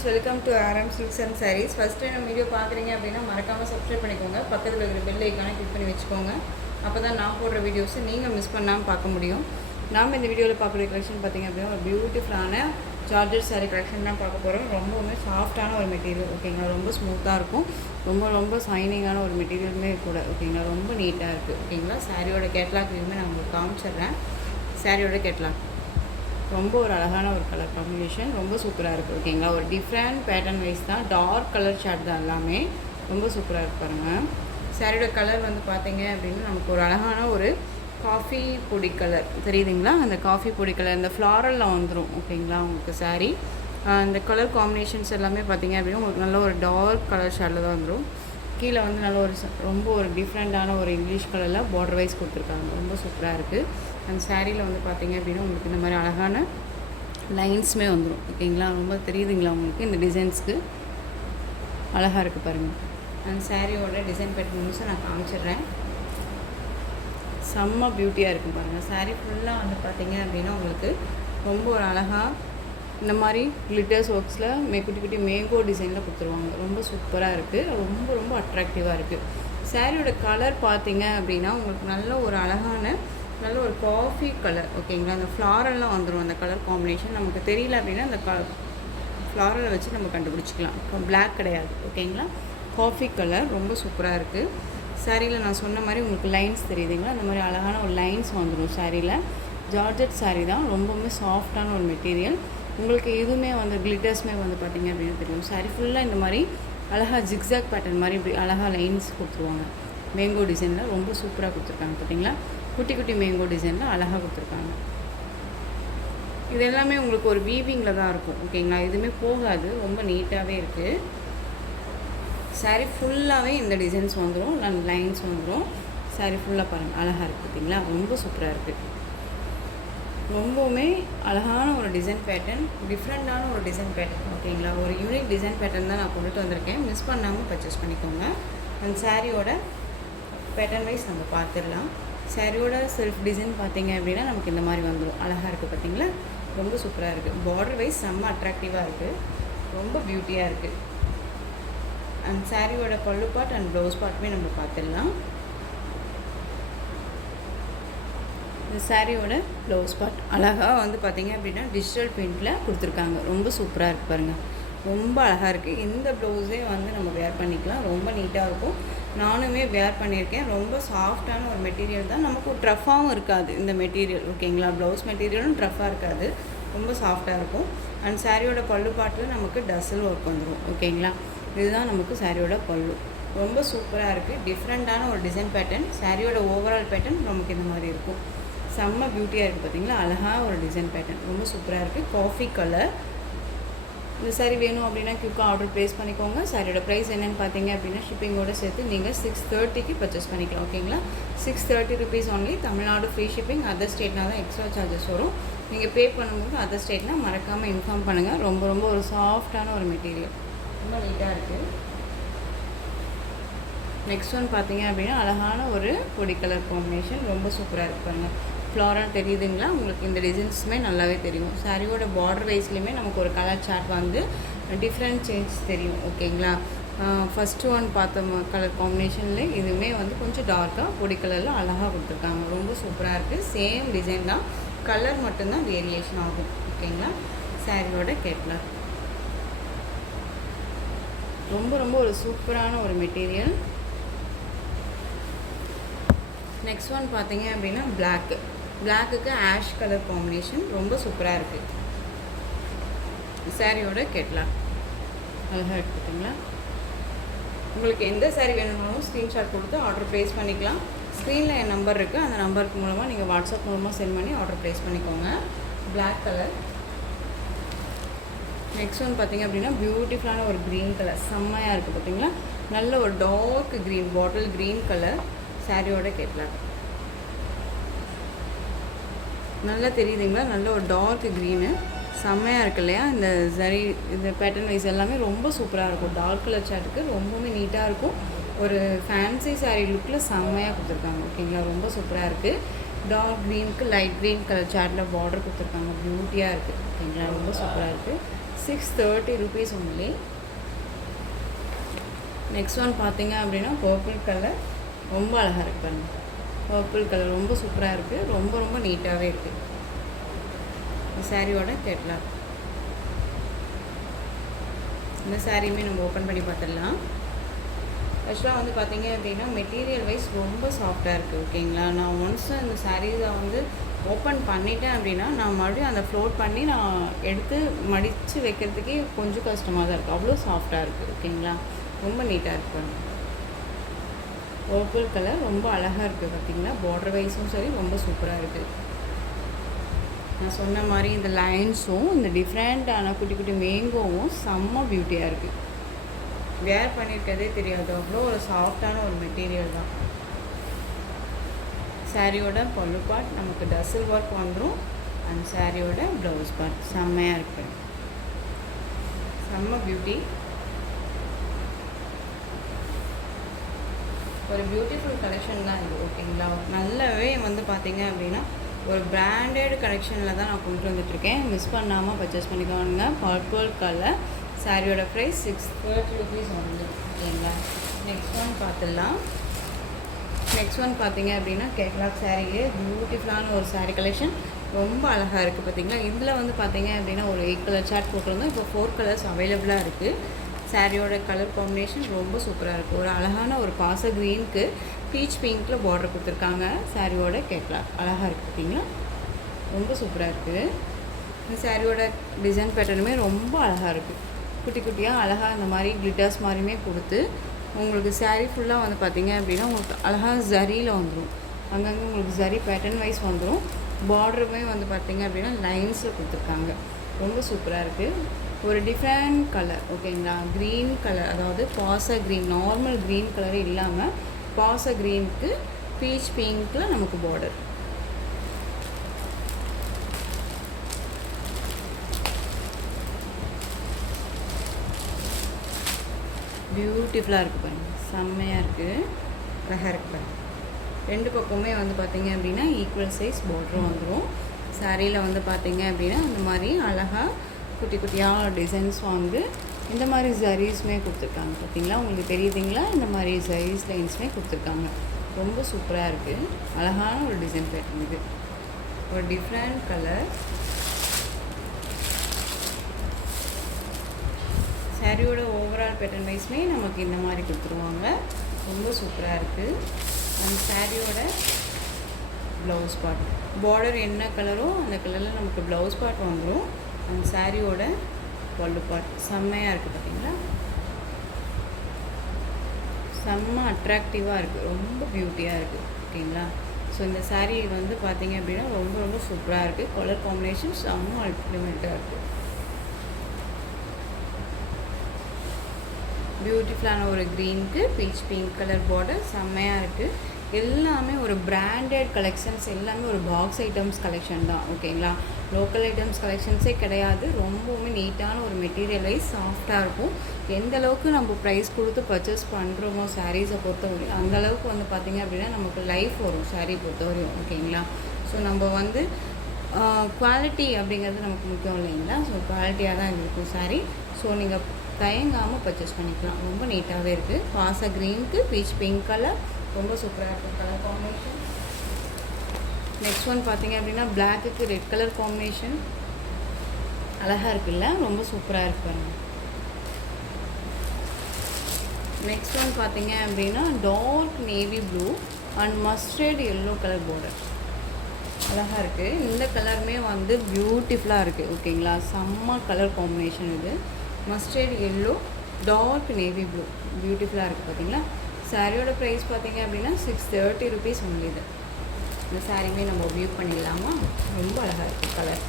Friends, welcome to RM silks and sarees. First time video பார்க்குறீங்க அப்படின்னா மறக்காமல் சப்ஸ்கிரைப் பண்ணிக்கோங்க. பக்கத்தில் இருக்கிற பெல் ஐக்கானை கிளிக் பண்ணி வச்சுக்கோங்க. அப்போ தான் நான் போடுற வீடியோஸை நீங்கள் மிஸ் பண்ணாமல் பார்க்க முடியும். நாம் இந்த வீடியோவில் பார்க்குற கலெக்ஷன் பார்த்திங்க அப்படின்னா ஒரு பியூட்டிஃபுல்லான ஜார்ஜெட் சாரீ கலெக்ஷன் தான் பார்க்க போகிறோம். ரொம்பவுமே சாஃப்டான ஒரு மெட்டீரியல், ஓகேங்களா. ரொம்ப ஸ்மூத்தாக இருக்கும், ரொம்ப ஷைனிங்கான ஒரு மெட்டீரியலுமே கூட, ஓகேங்களா. ரொம்ப நீட்டாக இருக்குது, ஓகேங்களா. சாரியோட கேட்லாக் வியூமே நான் உங்களுக்கு காமிச்சிட்றேன். சாரியோட கேட்லாக் ரொம்ப ஒரு அழகான ஒரு கலர் காம்பினேஷன், ரொம்ப சூப்பராக இருக்குது, ஓகேங்களா. ஒரு டிஃப்ரெண்ட் பேட்டர்ன் வைஸ் தான், டார்க் கலர் ஷார்ட் தான் எல்லாமே, ரொம்ப சூப்பராக இருக்கு பாருங்கள். சாரியோட கலர் வந்து பார்த்தீங்க அப்படின்னா நமக்கு ஒரு அழகான ஒரு காஃபி பொடி கலர் தெரியுதுங்களா. அந்த காஃபி பொடி கலர் இந்த ஃப்ளாரலில் வந்துடும், ஓகேங்களா. உங்களுக்கு சாரீ இந்த கலர் காம்பினேஷன்ஸ் எல்லாமே பார்த்தீங்க அப்படின்னா உங்களுக்கு நல்ல ஒரு டார்க் கலர் ஷார்ட்டில் தான் வந்துடும். கீழே வந்து நல்ல ஒரு ரொம்ப ஒரு டிஃப்ரெண்ட்டான ஒரு இங்கிலீஷ் கலரில் பார்டர் வைஸ் கொடுத்துருக்காங்க, ரொம்ப சூப்பராக இருக்குது. அந்த சாரியில் வந்து பார்த்திங்க அப்படின்னா உங்களுக்கு இந்த மாதிரி அழகான லைன்ஸுமே வந்துடும், ஓகேங்களா. ரொம்ப தெரியுதுங்களா உங்களுக்கு இந்த டிசைன்ஸ்க்கு அழகாக இருக்குது பாருங்கள். அந்த சாரியோட டிசைன் பேட்டர்ன்ஸை நான் காமிச்சிடுறேன். செம்ம பியூட்டியாக இருக்கும் பாருங்கள். சாரீ ஃபுல்லாக வந்து பார்த்திங்க அப்படின்னா உங்களுக்கு ரொம்ப ஒரு அழகாக இந்த மாதிரி கிளிட்டர்ஸ் ஒர்க்ஸில் குட்டி குட்டி மேங்கோ டிசைனில் கொடுத்துருவாங்க. ரொம்ப சூப்பராக இருக்குது, ரொம்ப அட்ராக்டிவாக இருக்குது. சாரியோட கலர் பார்த்திங்க அப்படின்னா உங்களுக்கு நல்ல ஒரு அழகான நல்ல ஒரு காஃபி கலர், ஓகேங்களா. அந்த ஃப்ளாரெல்லாம் வந்துடும் அந்த கலர் காம்பினேஷன். நமக்கு தெரியல அப்படின்னா அந்த ஃப்ளாரலை வச்சு நம்ம கண்டுபிடிச்சிக்கலாம். பிளாக் கிடையாது, ஓகேங்களா. காஃபி கலர் ரொம்ப சூப்பராக இருக்குது. சாரியில் நான் சொன்ன மாதிரி உங்களுக்கு லைன்ஸ் தெரியுதுங்களா, அந்த மாதிரி அழகான ஒரு லைன்ஸ் வந்துடும் சாரியில். ஜார்ஜெட் சாரீ தான், ரொம்பவுமே சாஃப்டான ஒரு மெட்டீரியல். உங்களுக்கு எதுவுமே வந்து கிளிட்டர்ஸுமே வந்து பார்த்திங்க அப்படின்னு தெரியும். சாரீ ஃபுல்லாக இந்த மாதிரி அழகாக ஜிக்ஸாக் பேட்டர்ன் மாதிரி இப்படி அழகாக லைன்ஸ் கொடுத்துருவாங்க. மேங்கோ டிசைனில் ரொம்ப சூப்பராக கொடுத்துருக்காங்க பார்த்தீங்களா. குட்டி குட்டி மேங்கோ டிசைனில் அழகாக கொடுத்துருக்காங்க. இது எல்லாமே உங்களுக்கு ஒரு வீவிங்கில் தான் இருக்கும், ஓகேங்களா. எதுவுமே போகாது, ரொம்ப நீட்டாகவே இருக்குது. சாரீ ஃபுல்லாகவே இந்த டிசைன்ஸ் வந்துடும், நல்ல லைன்ஸ் வந்துடும். சாரீ ஃபுல்லாக பாருங்கள், அழகாக இருக்குது பார்த்தீங்களா. ரொம்ப சூப்பராக இருக்குது. ரொம்பவுமே அழகான ஒரு டிசைன் பேட்டர்ன், டிஃப்ரெண்ட்டான ஒரு டிசைன் பேட்டர்ன், ஓகேங்களா. ஒரு யூனிக் டிசைன் பேட்டர்ன் தான் நான் கொண்டுட்டு வந்திருக்கேன். மிஸ் பண்ணாமல் பர்ச்சேஸ் பண்ணிக்கோங்க. அந்த சாரியோட பேட்டர்ன் வைஸ் நம்ம பார்த்துடலாம். சாரியோட செல்ஃப் டிசைன் பார்த்தீங்க அப்படின்னா நமக்கு இந்த மாதிரி வந்துடும், அழகாக இருக்குது பார்த்தீங்களா. ரொம்ப சூப்பராக இருக்குது. பார்டர் வைஸ் செம்ம அட்ராக்டிவாக இருக்குது, ரொம்ப பியூட்டியாக இருக்குது. அண்ட் சாரியோட பல்லு பார்ட் அண்ட் ப்ளவுஸ் பார்ட்டுமே நம்ம பார்த்துடலாம். இந்த சாரியோட ப்ளவுஸ் பார்ட் அழகாக வந்து பார்த்திங்க அப்படின்னா டிஜிட்டல் பிரிண்டில் கொடுத்துருக்காங்க. ரொம்ப சூப்பராக இருக்குது பாருங்கள், ரொம்ப அழகாக இருக்குது. இந்த ப்ளவுஸே வந்து நம்ம வேர் பண்ணிக்கலாம், ரொம்ப நீட்டாக இருக்கும். நானுமே வேர் பண்ணியிருக்கேன். ரொம்ப சாஃப்டான ஒரு மெட்டீரியல் தான், நமக்கு ட்ரஃபாகவும் இருக்காது இந்த மெட்டீரியல், ஓகேங்களா. ப்ளவுஸ் மெட்டீரியலும் ட்ரஃபாக இருக்காது, ரொம்ப சாஃப்டாக இருக்கும். அண்ட் சாரியோட பல்லு பாட்டில் நமக்கு டசல் ஒர்க் வந்துடும், ஓகேங்களா. இதுதான் நமக்கு சாரியோட பல்லு. ரொம்ப சூப்பராக இருக்குது, டிஃப்ரெண்ட்டான ஒரு டிசைன் பேட்டர்ன். சாரியோட ஓவரால் பேட்டர்ன் நமக்கு இந்த மாதிரி இருக்கும். செம்ம பியூட்டியாக இருக்குது பார்த்தீங்களா, அழகாக ஒரு டிசைன் பேட்டர்ன், ரொம்ப சூப்பராக இருக்குது. Coffee colour. இந்த சாரீ வேணும் அப்படின்னா குயிக்காக ஆர்டர் ப்ளேஸ் பண்ணிக்கோங்க. சாரியோட ப்ரைஸ் என்னென்னு பார்த்தீங்க அப்படின்னா ஷிப்பிங்கோடு சேர்த்து நீங்கள் 630க்கு பர்ச்சேஸ் பண்ணிக்கலாம், ஓகேங்களா. 630 rupees only. Tamil Nadu free shipping. Other ஸ்டேட்னா தான் எக்ஸ்ட்ரா சார்ஜஸ் வரும். நீங்கள் பே பண்ணும்போது அதர் ஸ்டேட்னால் மறக்காமல் இன்ஃபார்ம் பண்ணுங்கள். ரொம்ப ஒரு சாஃப்டான ஒரு மெட்டீரியல், ரொம்ப நீட்டாக இருக்குது. நெக்ஸ்ட் ஒன் பார்த்தீங்க அப்படின்னா அழகான ஒரு பொடி கலர் காம்பினேஷன், ரொம்ப சூப்பராக இருக்குது பாருங்கள். ஃப்ளாரல் தெரியுதுங்களா உங்களுக்கு, இந்த டிசைன்ஸுமே நல்லாவே தெரியும். சாரியோட பார்டர் வைஸ்லேயுமே நமக்கு ஒரு கலர் சார்ட் வந்து டிஃப்ரெண்ட் சேஞ்ச் தெரியும், ஓகேங்களா. ஃபஸ்ட்டு ஒன் பார்த்த கலர் காம்பினேஷனில் இதுவுமே வந்து கொஞ்சம் டார்க்காக பொடி கலரில் அழகாக கொடுத்துருக்காங்க, ரொம்ப சூப்பராக இருக்குது. சேம் டிசைன் தான், கலர் மட்டும்தான் வேரியேஷன் ஆகும், ஓகேங்களா. சாரியோட கேட்லாக் ரொம்ப ஒரு சூப்பரான ஒரு மெட்டீரியல். நெக்ஸ்ட் ஒன் பார்த்தீங்க அப்படின்னா பிளாக்குக்கு ஆஷ் கலர் காம்பினேஷன், ரொம்ப சூப்பராக இருக்குது. சாரியோட கேட்லாக் அழகாக எடுத்துக்கிட்டிங்களா. உங்களுக்கு எந்த சாரீ வேணும்னாலும் ஸ்க்ரீன்ஷாட் கொடுத்து ஆர்டர் ப்ளேஸ் பண்ணிக்கலாம். ஸ்க்ரீனில் என் நம்பர் இருக்குது, அந்த நம்பருக்கு மூலமாக நீங்கள் வாட்ஸ்அப் மூலமாக சென்ட் பண்ணி ஆர்டர் ப்ளேஸ் பண்ணிக்கோங்க. Black colour. நெக்ஸ்ட் ஒன் பார்த்திங்க அப்படின்னா பியூட்டிஃபுல்லான ஒரு க்ரீன் கலர், செம்மையாக இருக்குது பார்த்தீங்களா. நல்ல ஒரு dark green, bottle green colour. சாரியோட கேட்லாக் நல்லா தெரியுதுங்களா, நல்ல ஒரு டார்க் க்ரீனு, செம்மையாக இருக்குது இல்லையா. இந்த சரி இந்த பேட்டர்ன் வைஸ் எல்லாமே ரொம்ப சூப்பராக இருக்கும். டார்க் கலர் சார்ட்டுக்கு ரொம்பவுமே நீட்டாக இருக்கும். ஒரு ஃபேன்சி சாரீ லுக்கில் செம்மையாக கொடுத்துருக்காங்க, ஓகேங்களா. ரொம்ப சூப்பராக இருக்குது. டார்க் க்ரீனுக்கு லைட் க்ரீன் கலர் சார்ட்டில் பார்டர் கொடுத்துருக்காங்க, பியூட்டியாக இருக்குது, ஓகேங்களா. ரொம்ப சூப்பராக இருக்குது. 630 rupees only. நெக்ஸ்ட் ஒன் பார்த்தீங்க அப்படின்னா பர்பிள் கலர் ரொம்ப அழகாக இருக்குது பாருங்கள். பர்பிள் கலர் ரொம்ப சூப்பராக இருக்குது, ரொம்ப ரொம்ப நீட்டாகவே இருக்குது. சாரியோட கேட்லாக். இந்த சாரியுமே நம்ம ஓப்பன் பண்ணி பார்த்துடலாம். ஆக்சுவலாக வந்து பார்த்தீங்க அப்படின்னா மெட்டீரியல் வைஸ் ரொம்ப சாஃப்டாக இருக்குது. ஓகேங்களா, நான் ஒன்ஸ் இந்த சாரீஸை வந்து ஓப்பன் பண்ணிட்டேன் அப்படின்னா நான் மறுபடியும் அந்த ஃப்ளோட் பண்ணி நான் எடுத்து மடித்து வைக்கிறதுக்கே கொஞ்சம் கஷ்டமாக தான் இருக்குது. அவ்வளோ சாஃப்டாக இருக்குது. ஓகேங்களா, ரொம்ப நீட்டாக இருக்குது. பர்பிள் கலர் ரொம்ப அழகாக இருக்குது. பார்த்திங்கன்னா பார்டர் வைஸும் சரி ரொம்ப சூப்பராக இருக்குது. நான் சொன்ன மாதிரி இந்த லைன்ஸும் இந்த டிஃப்ரெண்ட்டான குட்டி குட்டி மேங்கோவும் செம்ம பியூட்டியாக இருக்குது. வேர் பண்ணியிருக்கதே தெரியாது, அவ்வளோ ஒரு சாஃப்டான ஒரு மெட்டீரியல் தான். சாரியோட பல்லு பார்ட் நமக்கு டசல் ஒர்க் வந்துடும். அண்ட் சாரியோட ப்ளவுஸ் பார்ட் செம்மையாக இருக்குது. செம்ம பியூட்டி. ஒரு பியூட்டிஃபுல் கலெக்ஷன் தான் இது. ஓகேங்களா, நல்லாவே வந்து பார்த்தீங்க அப்படின்னா ஒரு பிராண்டட் கலெக்ஷனில் தான் நான் கொண்டு வந்துட்டுருக்கேன். மிஸ் பண்ணாமல் பர்ச்சேஸ் பண்ணிக்கோங்க. Purple colour. சாரியோட ப்ரைஸ் 630 rupees வந்து. ஓகேங்களா, நெக்ஸ்ட் ஒன் பார்த்துடலாம். நெக்ஸ்ட் ஒன் பார்த்தீங்க அப்படின்னா கேட்லாக் சாரிலே பியூட்டிஃபுல்லான ஒரு சாரீ கலெக்ஷன். ரொம்ப அழகாக இருக்குது. பார்த்திங்களா, இதில் வந்து பார்த்தீங்க அப்படின்னா ஒரு 8 கலர் சார்ட் போட்டிருந்தோம். இப்போ 4 கலர்ஸ் அவைலபிளாக இருக்குது. சாரியோட கலர் காம்பினேஷன் ரொம்ப சூப்பராக இருக்குது. ஒரு அழகான ஒரு பாச க்ரீனுக்கு பீச் பிங்க்கில் பார்டர் கொடுத்துருக்காங்க. சாரியோட கேட்லாக் அழகாக இருக்குது. பார்த்திங்களா, ரொம்ப சூப்பராக இருக்குது. இந்த சாரியோட டிசைன் பேட்டர்னுமே ரொம்ப அழகாக இருக்குது. குட்டி குட்டியாக அழகாக இந்த மாதிரி கிளிட்டர்ஸ் மாதிரியுமே கொடுத்து உங்களுக்கு சாரீ ஃபுல்லாக வந்து பார்த்திங்க அப்படின்னா உங்களுக்கு அழகாக ஜரியில் வந்துடும். அங்கங்கே உங்களுக்கு ஜரி பேட்டர்ன் வைஸ் வந்துடும். பார்டருமே வந்து பார்த்திங்க அப்படின்னா லைன்ஸில் கொடுத்துருக்காங்க. ரொம்ப சூப்பராக இருக்குது. ஒரு டிஃப்ரெண்ட் கலர். ஓகேங்களா, க்ரீன் கலர், அதாவது பாச க்ரீன், நார்மல் க்ரீன் கலர் இல்லாமல் பாச க்ரீனுக்கு பீச் பிங்க்கில் நமக்கு பார்டர். பியூட்டிஃபுல்லாக இருக்குது பாருங்கள். செம்மையாக இருக்குது, அழகாக இருக்குது பாருங்கள். ரெண்டு பக்கமே வந்து பார்த்திங்க அப்படின்னா ஈக்குவல் சைஸ் பார்டரும் வந்துடும். சாரியில் வந்து பார்த்திங்க அப்படின்னா அந்த மாதிரி அழகாக குட்டி குட்டியாக டிசைன்ஸ் வந்து இந்த மாதிரி ஜரீஸுமே கொடுத்துருக்காங்க. பார்த்திங்களா, உங்களுக்கு தெரியுதுங்களா, இந்த மாதிரி ஜரீஸ் லைன்ஸுமே கொடுத்துருக்காங்க. ரொம்ப சூப்பராக இருக்குது. அழகான ஒரு டிசைன் பேட்டர்ன் இது. ஒரு டிஃப்ரெண்ட் கலர். சாரியோட ஓவரால் பேட்டர்ன் வைஸ்மே நமக்கு இந்த மாதிரி கொடுத்துருவாங்க. ரொம்ப சூப்பராக இருக்குது. அந்த சாரியோட ப்ளவுஸ் பார்ட், பார்டர் என்ன கலரோ அந்த கலரில் நமக்கு ப்ளவுஸ் பார்ட் வந்துடும். அந்த சாரியோட பல்லு பார்ட் செம்மையாக இருக்குது. பார்த்திங்களா, செம்ம அட்ராக்டிவாக இருக்குது, ரொம்ப பியூட்டியாக இருக்குது. ஓகேங்களா, ஸோ இந்த சாரீ வந்து பார்த்திங்க அப்படின்னா ரொம்ப ரொம்ப சூப்பராக இருக்குது. கலர் காம்பினேஷன் செம்ம அல்டிமேட்டாக இருக்குது. பியூட்டிஃபுல்லான ஒரு க்ரீனுக்கு பீச் பிங்க் கலர் பார்டர் செம்மையாக இருக்குது. எல்லாமே ஒரு பிராண்டட் கலெக்ஷன்ஸ், எல்லாமே ஒரு பாக்ஸ் ஐட்டம்ஸ் கலெக்ஷன் தான். ஓகேங்களா, லோக்கல் ஐட்டம்ஸ் கலெக்ஷன்ஸே கிடையாது. ரொம்பவுமே நீட்டான ஒரு மெட்டீரியல் வைஸ் சாஃப்டாக இருக்கும். எந்த அளவுக்கு நம்ம ப்ரைஸ் கொடுத்து பர்ச்சேஸ் பண்ணுறோமோ சாரீஸை பொறுத்தவரையும் அந்தளவுக்கு வந்து பார்த்திங்க அப்படின்னா நமக்கு லைஃப் வரும் சாரீ பொறுத்தவரையும். ஓகேங்களா, ஸோ நம்ம வந்து குவாலிட்டி அப்படிங்கிறது நமக்கு முக்கியம் இல்லைங்களா. ஸோ குவாலிட்டியாக தான் இருக்கும் சாரீ. ஸோ நீங்கள் தயங்காமல் பர்ச்சேஸ் பண்ணிக்கலாம். ரொம்ப நீட்டாகவே இருக்குது. பாச க்ரீனுக்கு பீச் பிங்க் கலர் ரொம்ப சூப்பராக இருக்குது கலர் காம்பினேஷன். நெக்ஸ்ட் ஒன் பார்த்திங்க அப்படின்னா பிளாக்குக்கு ரெட் கலர் காம்பினேஷன் அழகாக இருக்குல்ல, ரொம்ப சூப்பராக இருக்கு பாருங்கள். நெக்ஸ்ட் ஒன் பார்த்திங்க அப்படின்னா dark navy blue and mustard yellow colour border அழகாக இருக்குது. இந்த கலருமே வந்து பியூட்டிஃபுல்லாக இருக்குது. ஓகேங்களா, செம்ம கலர் காம்பினேஷன் இது. Mustard yellow dark navy blue பியூட்டிஃபுல்லாக இருக்குது. பார்த்திங்களா, சாரியோட ப்ரைஸ் பார்த்திங்க அப்படின்னா 630 rupees ஒன்லி. இது இந்த சாரியுமே நம்ம வியூ பண்ணிடலாமா, ரொம்ப அழகாக இருக்குது கலர்.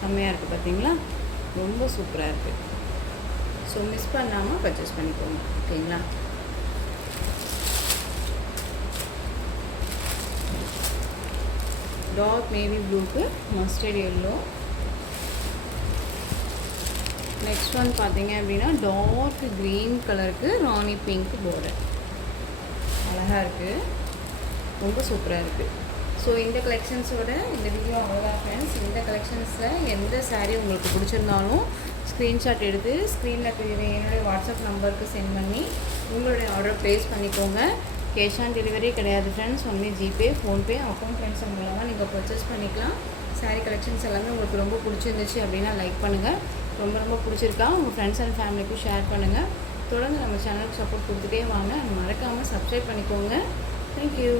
செம்மையாக இருக்குது. பார்த்திங்களா, ரொம்ப சூப்பராக இருக்குது. ஸோ மிஸ் பண்ணாமல் பர்ச்சேஸ் பண்ணிக்கோங்க. ஓகேங்களா, டார்க் நேவி ப்ளூக்கு மஸ்டர்ட் எல்லோ. நெக்ஸ்ட் ஒன் பார்த்தீங்க அப்படின்னா டார்க் க்ரீன் கலருக்கு ராணி பிங்க் பார்டர் அழகாக இருக்குது. ரொம்ப சூப்பராக இருக்குது. ஸோ இந்த கலெக்ஷன்ஸோட இந்த வீடியோ அவ்வளோதான் ஃப்ரெண்ட்ஸ். இந்த கலெக்ஷன்ஸில் எந்த சாரீ உங்களுக்கு பிடிச்சிருந்தாலும் ஸ்க்ரீன்ஷாட் எடுத்து ஸ்க்ரீனில் என்னுடைய வாட்ஸ்அப் நம்பருக்கு சென்ட் பண்ணி உங்களுடைய ஆர்டர் ப்ளேஸ் பண்ணிக்கோங்க. கேஷ் ஆன் டெலிவரி கிடையாது friends. Only GPay, PhonePe, account transfer மூலமாக நீங்கள் பர்ச்சேஸ் பண்ணிக்கலாம். சாரீ கலெக்ஷன்ஸ் எல்லாமே உங்களுக்கு ரொம்ப பிடிச்சிருந்துச்சு அப்படின்னா லைக் பண்ணுங்கள். ரொம்ப ரொம்ப பிடிச்சிருக்கா உங்கள் ஃப்ரெண்ட்ஸ் அண்ட் ஃபேமிலிக்கும் ஷேர் பண்ணுங்கள். தொடர்ந்து நம்ம சேனலுக்கு சப்போர்ட் கொடுத்துட்டே வாங்க. மறக்காமல் சப்ஸ்கிரைப் பண்ணிக்கோங்க. தேங்க்யூ.